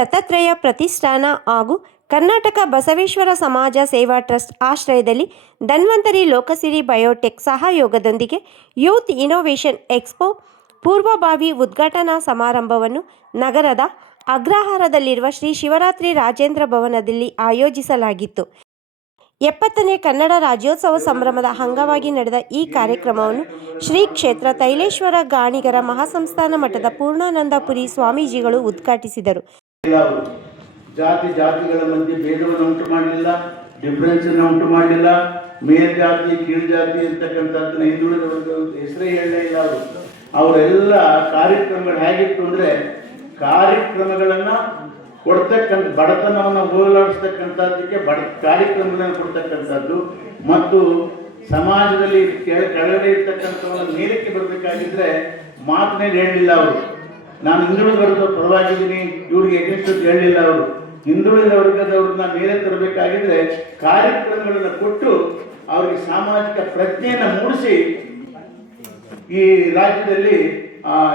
ದತ್ತಾತ್ರೇಯ ಪ್ರತಿಷ್ಠಾನ ಹಾಗೂ ಕರ್ನಾಟಕ ಬಸವೇಶ್ವರ ಸಮಾಜ ಸೇವಾ ಟ್ರಸ್ಟ್ ಆಶ್ರಯದಲ್ಲಿ ಧನ್ವಂತರಿ ಲೋಕಸಿರಿ ಬಯೋಟೆಕ್ ಸಹಯೋಗದೊಂದಿಗೆ ಯೂತ್ ಇನೋವೇಷನ್ ಎಕ್ಸ್ಪೋ ಪೂರ್ವಭಾವಿ ಉದ್ಘಾಟನಾ ಸಮಾರಂಭವನ್ನು ನಗರದ ಅಗ್ರಹಾರದಲ್ಲಿರುವ ಶ್ರೀ ಶಿವರಾತ್ರಿ ರಾಜೇಂದ್ರ ಭವನದಲ್ಲಿ ಆಯೋಜಿಸಲಾಗಿತ್ತು. 70ನೇ ಕನ್ನಡ ರಾಜ್ಯೋತ್ಸವ ಸಂಭ್ರಮದ ಅಂಗವಾಗಿ ನಡೆದ ಈ ಕಾರ್ಯಕ್ರಮವನ್ನು ಶ್ರೀ ಕ್ಷೇತ್ರ ತೈಲೇಶ್ವರ ಗಾಣಿಗರ ಮಹಾಸಂಸ್ಥಾನ ಮಠದ ಪೂರ್ಣಾನಂದಪುರಿ ಸ್ವಾಮೀಜಿಗಳು ಉದ್ಘಾಟಿಸಿದರು. ಜಾತಿಗಳ ಮಧ್ಯೆ ಭೇದವನ್ನು ಉಂಟು ಮಾಡಲಿಲ್ಲ, ಡಿಫರೆನ್ಸ್ ಉಂಟು ಮಾಡಲಿಲ್ಲ. ಮೇಲ್ ಜಾತಿ ಕೀಳ್ ಜಾತಿ ಅಂತಕ್ಕಂಥದ್ದನ್ನ ಹಿಂದುಳಿದ ಹೆಸರೇ ಹೇಳಲೇ ಇಲ್ಲ. ಅವರೆಲ್ಲ ಕಾರ್ಯಕ್ರಮಗಳು ಹೇಗಿತ್ತು ಅಂದ್ರೆ, ಕಾರ್ಯಕ್ರಮಗಳನ್ನ ಕೊಡ್ತಕ್ಕಂಥ ಬಡತನವನ್ನು ಹೋಗಲಾಡಿಸ್ತಕ್ಕಂಥದ್ದಕ್ಕೆ ಕಾರ್ಯಕ್ರಮಗಳನ್ನು ಕೊಡ್ತಕ್ಕಂಥದ್ದು ಮತ್ತು ಸಮಾಜದಲ್ಲಿ ಕೆಳಗಡೆ ಇರ್ತಕ್ಕಂಥವನ್ನ ಮೇಲಕ್ಕೆ ಬರಬೇಕಾಗಿದ್ರೆ ಮಾತನ್ನೇ ಹೇಳಲಿಲ್ಲ ಅವರು. ನಾನು ಹಿಂದುಳಿದ ವರ್ಗದ ಪರವಾಗಿದ್ದೀನಿ, ಇವ್ರಿಗೆ ಎಗೇನ್ಸ್ಟ್ ಹೇಳಲಿಲ್ಲ ಅವರು. ಹಿಂದುಳಿದ ವರ್ಗದವ್ರನ್ನ ಮೇಲೆ ತರಬೇಕಾಗಿದ್ರೆ ಕಾರ್ಯಕ್ರಮಗಳನ್ನು ಕೊಟ್ಟು ಅವರಿಗೆ ಸಾಮಾಜಿಕ ಪ್ರಜ್ಞೆಯನ್ನು ಮೂಡಿಸಿ ಈ ರಾಜ್ಯದಲ್ಲಿ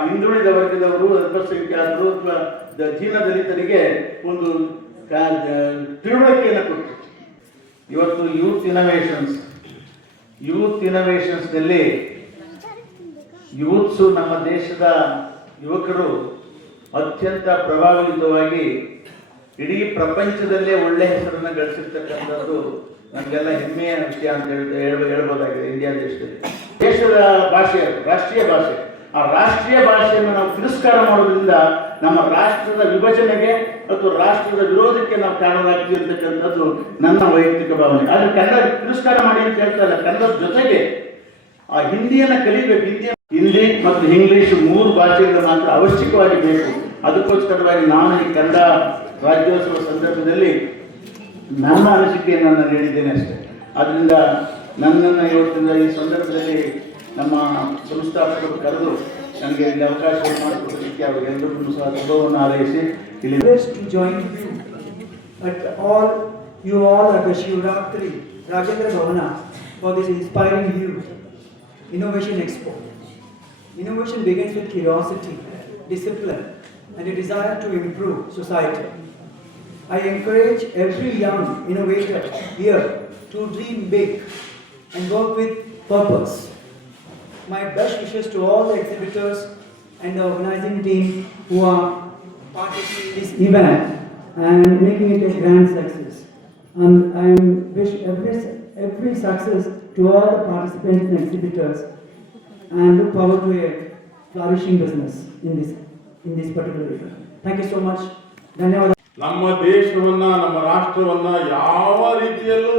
ಹಿಂದುಳಿದ ವರ್ಗದವರು, ಅಲ್ಪಸಂಖ್ಯಾತರು ಅಥವಾ ದೀನ ದಲಿತರಿಗೆ ಒಂದು ತಿಳುವಳಿಕೆಯನ್ನು ಕೊಟ್ಟು ಇವತ್ತು ಯೂತ್ ಇನೋವೇಷನ್ಸ್ನಲ್ಲಿ ಯೂತ್ಸು ನಮ್ಮ ದೇಶದ ಯುವಕರು ಅತ್ಯಂತ ಪ್ರಭಾವಿತವಾಗಿ ಇಡೀ ಪ್ರಪಂಚದಲ್ಲೇ ಒಳ್ಳೆ ಹೆಸರನ್ನು ಗಳಿಸಿರ್ತಕ್ಕಂಥದ್ದು ನಮಗೆಲ್ಲ ಹೆಮ್ಮೆಯ ವಿಷಯ ಅಂತ ಹೇಳ್ಬೋದಾಗಿದೆ. ಇಂಡಿಯಾ ದೇಶದ ಭಾಷೆ ರಾಷ್ಟ್ರೀಯ ಭಾಷೆ. ಆ ರಾಷ್ಟ್ರೀಯ ಭಾಷೆಯನ್ನು ನಾವು ತಿರಸ್ಕಾರ ಮಾಡೋದ್ರಿಂದ ನಮ್ಮ ರಾಷ್ಟ್ರದ ವಿಭಜನೆಗೆ ಮತ್ತು ರಾಷ್ಟ್ರದ ವಿರೋಧಕ್ಕೆ ನಾವು ಕಾರಣರಾಗ್ತೀವಿ ಅಂತಕ್ಕಂಥದ್ದು ನನ್ನ ವೈಯಕ್ತಿಕ ಭಾವನೆ. ಆದರೆ ಕನ್ನಡ ತಿರಸ್ಕಾರ ಮಾಡಿ ಅಂತ ಹೇಳ್ತಾ ಇಲ್ಲ, ಕನ್ನಡದ ಜೊತೆಗೆ ಆ ಹಿಂದಿಯನ್ನು ಕಲಿಬೇಕು. ಹಿಂದಿ ಮತ್ತು ಇಂಗ್ಲಿಷ್ 3 ಭಾಷೆಗಳು ಮಾತ್ರ ಅವಶ್ಯಕವಾಗಿ ಬೇಕು. ಅದಕ್ಕೋಸ್ಕರವಾಗಿ ನಾನು ಈ ಕನ್ನಡ ರಾಜ್ಯೋತ್ಸವ ಸಂದರ್ಭದಲ್ಲಿ ನನ್ನ ಅನಿಸಿಕೆಯನ್ನು ನಾನು ಹೇಳಿದ್ದೇನೆ ಅಷ್ಟೇ. ಆದ್ದರಿಂದ ನನ್ನನ್ನು ಇವತ್ತಿನ ಈ ಸಂದರ್ಭದಲ್ಲಿ ನಮ್ಮ ಸಂಸ್ಥಾಪಕರು ಕರೆದು ನನಗೆ ಇಲ್ಲಿ ಅವಕಾಶ ಮಾಡಿಕೊಡಲಿಕ್ಕೆ ಅವರಿಗೆಲ್ಲರಿಗೂ ಸಹ ಶುಭವನ್ನು ಹಾರೈಸಿ ಇಲ್ಲಿ you all at the Shivratri Rajendra Bhavana for this inspiring youth innovation expo. Innovation begins with curiosity, discipline, and a desire to improve society. I encourage every young innovator here to dream big and work with purpose. My best wishes to all the exhibitors and the organizing team who are participating in this event and making it a grand success. I wish every success to all the participants and exhibitors and look forward to a flourishing business in this particular event. Thank you so much. ಧನ್ಯವಾದ. ನಮ್ಮ ದೇಶವನ್ನ, ನಮ್ಮ ರಾಷ್ಟ್ರವನ್ನ ಯಾವ ರೀತಿಯಲ್ಲೂ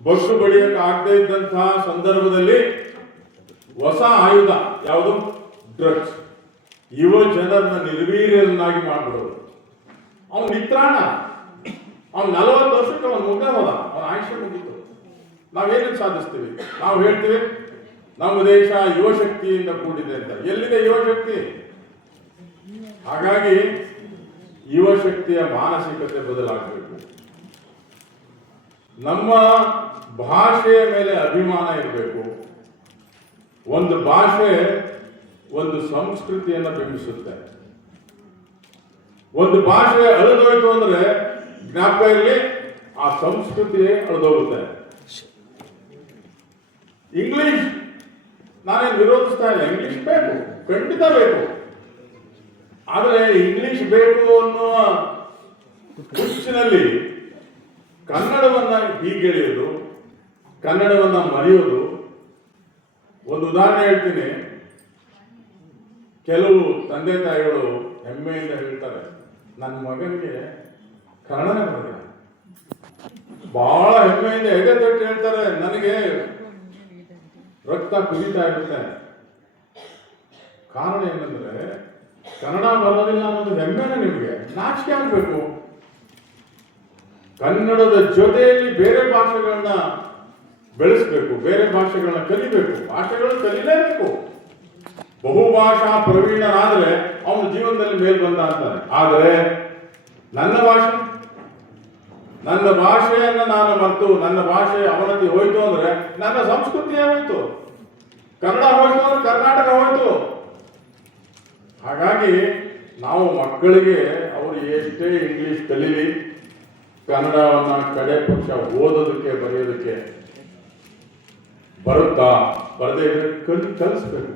bus ಬಡಿಯಕ್ಕೆ ಆಗದೇ ಇದ್ದಂತಹ ಸಂದರ್ಭದಲ್ಲಿ ಹೊಸ ಆಯುಧ ಯಾವುದು? ಡ್ರಗ್ಸ್. ಯುವ ಜನರನ್ನ ನಿರ್ವೀರ್ಯರನ್ನಾಗಿ ಮಾಡ್ಬಿಡೋದು. ಅವನು ನಿತ್ರಾಣ. ಅವ್ನು 40 ವರ್ಷಕ್ಕೆ ಅವನು ಮುಗ್ದ ಹೋದ, ಅವನ ಆಯುಷ್ಯ ಮುಗಿತು. ನಾವೇನು ಸಾಧಿಸ್ತೀವಿ? ನಾವು ಹೇಳ್ತೀವಿ ನಮ್ಮ ದೇಶ ಯುವಶಕ್ತಿಯಿಂದ ಕೂಡಿದೆ ಅಂತ. ಎಲ್ಲಿದೆ ಯುವಶಕ್ತಿ? ಹಾಗಾಗಿ ಯುವಶಕ್ತಿಯ ಮಾನಸಿಕತೆ ಬದಲಾಗಬೇಕು. ನಮ್ಮ ಭಾಷೆಯ ಮೇಲೆ ಅಭಿಮಾನ ಇರಬೇಕು. ಒಂದು ಭಾಷೆ ಒಂದು ಸಂಸ್ಕೃತಿಯನ್ನು ಬಿಂಬಿಸುತ್ತೆ. ಒಂದು ಭಾಷೆ ಅಳಿದೋಯ್ತು ಅಂದ್ರೆ ಜ್ಞಾಪಕ ಇರಲಿ, ಆ ಸಂಸ್ಕೃತಿಯೇ ಅಳಿದೋಗುತ್ತೆ. ಇಂಗ್ಲಿಷ್ ನಾನೇನು ವಿರೋಧಿಸ್ತಾ ಇಲ್ಲ, ಇಂಗ್ಲಿಷ್ ಬೇಕು, ಖಂಡಿತ ಬೇಕು. ಆದರೆ ಇಂಗ್ಲಿಷ್ ಬೇಕು ಅನ್ನುವ ಹುಚ್ಚಿನಲ್ಲಿ ಕನ್ನಡವನ್ನ ಹೀಗೆಳೆಯೋದು, ಕನ್ನಡವನ್ನ ಮರೆಯೋದು. ಒಂದು ಉದಾಹರಣೆ ಹೇಳ್ತೀನಿ. ಕೆಲವು ತಂದೆ ತಾಯಿಗಳು ಹೆಮ್ಮೆಯಿಂದ ಹೇಳ್ತಾರೆ, ನನ್ನ ಮಗನಿಗೆ ಕನ್ನಡ ಬರಲಿಲ್ಲ. ಬಹಳ ಹೆಮ್ಮೆಯಿಂದ ಎದೆ ತಟ್ಟು ಹೇಳ್ತಾರೆ, ನನಗೆ ರಕ್ತ ಕುದಿತಾ ಇರುತ್ತೆ. ಕಾರಣ ಏನಂದ್ರೆ ಕನ್ನಡ ಬರೋದಿಲ್ಲ ಅನ್ನೋದು ಹೆಮ್ಮೆನೇ ನಿಮಗೆ. ನಾಚಿಕೆ ಆಗಬೇಕು. ಕನ್ನಡದ ಜೊತೆಯಲ್ಲಿ ಬೇರೆ ಭಾಷೆಗಳನ್ನ ಬೆಳೆಸಬೇಕು, ಬೇರೆ ಭಾಷೆಗಳನ್ನ ಕಲಿಬೇಕು. ಭಾಷೆಗಳನ್ನು ಕಲಿಲೇಬೇಕು. ಬಹುಭಾಷಾ ಪ್ರವೀಣನಾದ್ರೆ ಅವನ ಜೀವನದಲ್ಲಿ ಮೇಲ್ ಬಂದ ಅಂತಾನೆ. ಆದರೆ ನನ್ನ ಭಾಷೆಯನ್ನು ನಾನು ಮರೆತು ನನ್ನ ಭಾಷೆ ಅವನತಿ ಹೋಯ್ತು ಅಂದ್ರೆ ನನ್ನ ಸಂಸ್ಕೃತಿಯೇ ಹೋಯ್ತು. ಕನ್ನಡ ಹೋಯ್ತು ಅಂದ್ರೆ ಕರ್ನಾಟಕ ಹೋಯ್ತು. ಹಾಗಾಗಿ ನಾವು ಮಕ್ಕಳಿಗೆ ಅವರು ಅವರು ಎಷ್ಟೇ ಇಂಗ್ಲಿಷ್ ಕಲೀಲಿ, ಕನ್ನಡವನ್ನ ಕಡೆ ಪಕ್ಷ ಓದೋದಕ್ಕೆ ಬರೆಯೋದಕ್ಕೆ ಬರುತ್ತಾ, ಬರದೇ ಇದ್ರೆ ಕಲಿಸ್ಬೇಕು.